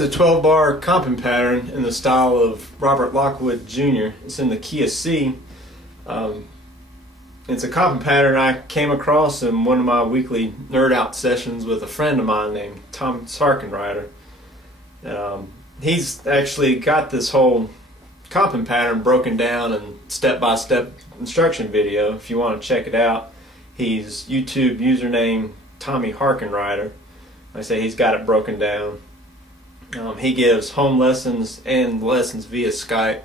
has a 12-bar comping pattern in the style of Robert Lockwood Jr. It's in the key of C. It's a comping pattern I came across in one of my weekly nerd out sessions with a friend of mine named Tommy Harkenrider. He's actually got this whole comping pattern broken down in step-by-step instruction video. If you want to check it out, he's YouTube username Tommy Harkenrider. Like I say, he's got it broken down. He gives home lessons and lessons via Skype.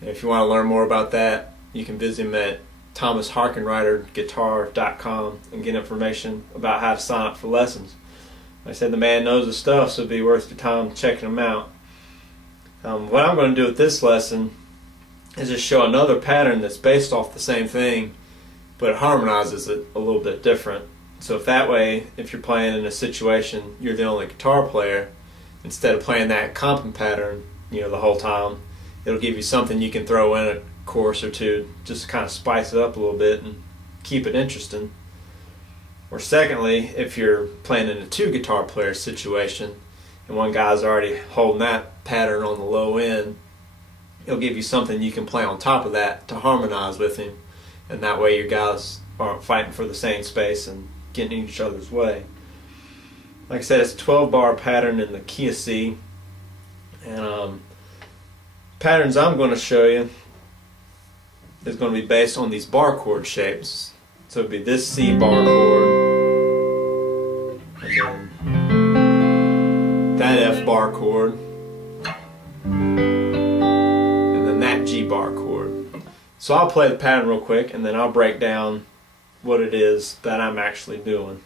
If you want to learn more about that, you can visit him at thomasharkenriderguitar.com and get information about how to sign up for lessons. Like I said, the man knows his stuff, so it'd be worth your time checking him out. What I'm going to do with this lesson is just show another pattern that's based off the same thing, but it harmonizes it a little bit different. So if that way, if you're playing in a situation you're the only guitar player, instead of playing that comping pattern, the whole time, it'll give you something you can throw in a chorus or two just to kind of spice it up a little bit and keep it interesting. Or secondly, if you're playing in a two guitar player situation and one guy's already holding that pattern on the low end, it'll give you something you can play on top of that to harmonize with him, and that way your guys aren't fighting for the same space and getting in each other's way. Like I said, it's a 12-bar pattern in the key of C, and patterns I'm going to show you is going to be based on these bar chord shapes. So it'd be this C bar chord, and then that F bar chord, and then that G bar chord. So I'll play the pattern real quick, and then I'll break down what it is that I'm actually doing.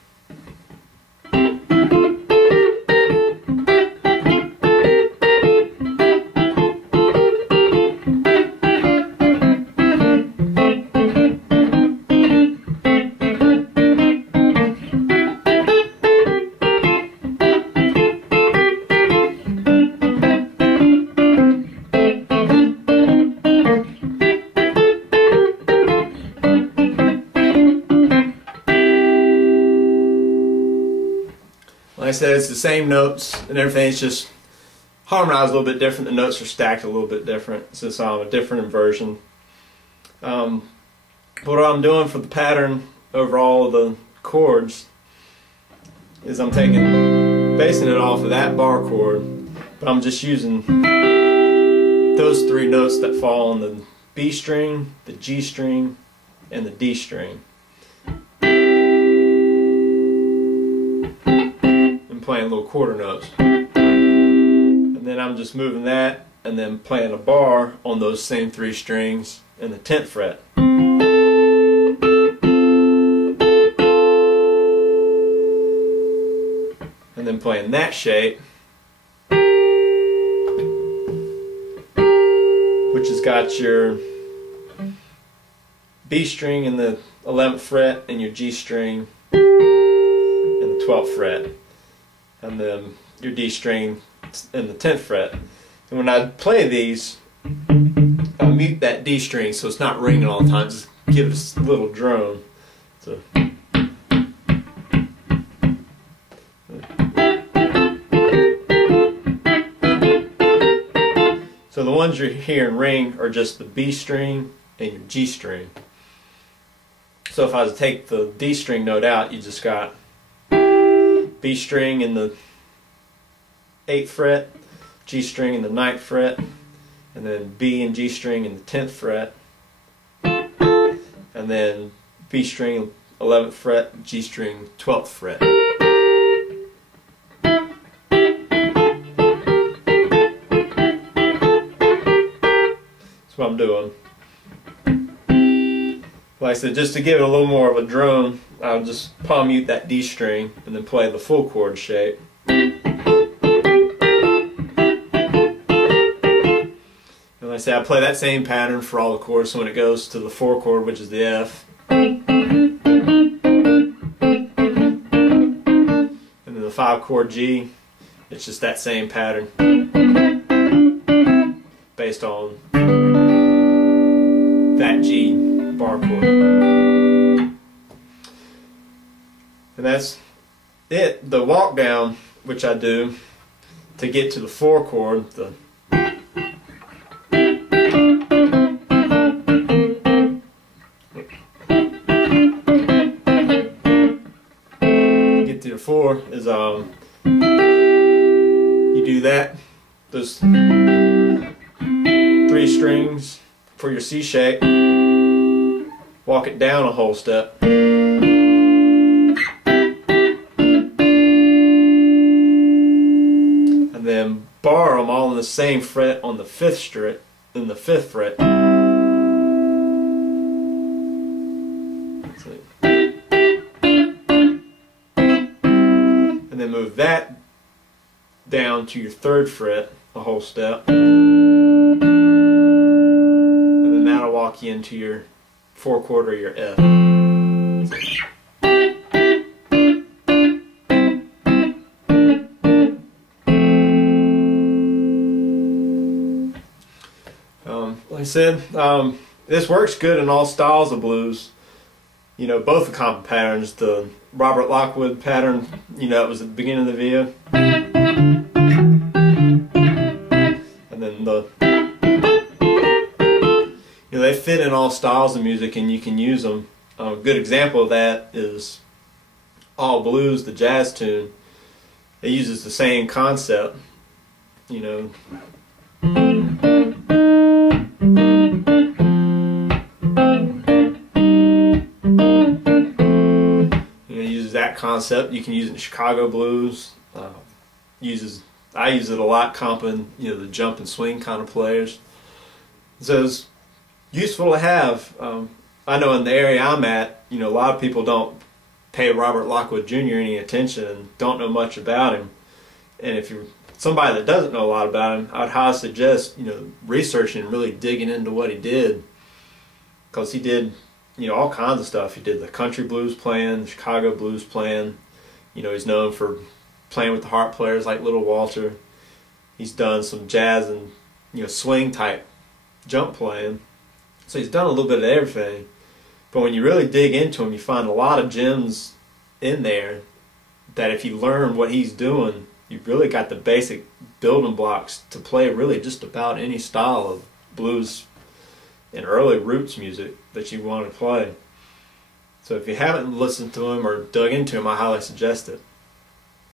Like I said, it's the same notes and everything, it's just harmonized a little bit different. The notes are stacked a little bit different, so it's a different inversion. What I'm doing for the pattern over all of the chords is I'm basing it off of that bar chord, but I'm just using those three notes that fall on the B string, the G string, and the D string. Playing little quarter notes, and then I'm just moving that and then playing a bar on those same three strings in the 10th fret, and then playing that shape, which has got your B string in the 11th fret and your G string in the 12th fret, and then your D string in the 10th fret. And when I play these, I mute that D string so it's not ringing all the time, just give it a little drone. So the ones you're hearing ring are just the B string and your G string. So if I was to take the D string note out, you just got B string in the 8th fret, G string in the 9th fret, and then B and G string in the 10th fret, and then B string 11th fret, G string 12th fret. That's what I'm doing. Like I said, just to give it a little more of a drone, I'll just palm mute that D string and then play the full chord shape. And like I said, I play that same pattern for all the chords, so when it goes to the 4 chord, which is the F, and then the 5 chord G, it's just that same pattern based on that G bar chord. And that's it. The walk down, which I do, to get to the 4 chord, get to the 4 is you do that. Those 3 strings for your C shape. Walk it down a whole step. And then bar them all on the same fret on the 5th string, in the 5th fret. And then move that down to your 3rd fret a whole step. And then that'll walk you into your 4 chord or your F. Like I said, this works good in all styles of blues. You know, both the compa patterns. The Robert Lockwood pattern, you know, it was at the beginning of the video. And then they fit in all styles of music and you can use them. A good example of that is All Blues, the jazz tune. It uses the same concept, you know. It uses that concept. You can use it in Chicago blues. I use it a lot comping, you know, the jump and swing kind of players. So it's useful to have. I know in the area I'm at, you know, a lot of people don't pay Robert Lockwood Jr. any attention and don't know much about him. And if you're somebody that doesn't know a lot about him, I'd highly suggest, you know, researching and really digging into what he did, because he did, you know, all kinds of stuff. He did the country blues playing, the Chicago blues playing. You know, he's known for playing with the harp players like Little Walter. He's done some jazz and, you know, swing type jump playing. So he's done a little bit of everything. But when you really dig into him, you find a lot of gems in there that if you learn what he's doing, you've really got the basic building blocks to play really just about any style of blues and early roots music that you want to play. So if you haven't listened to him or dug into him, I highly suggest it.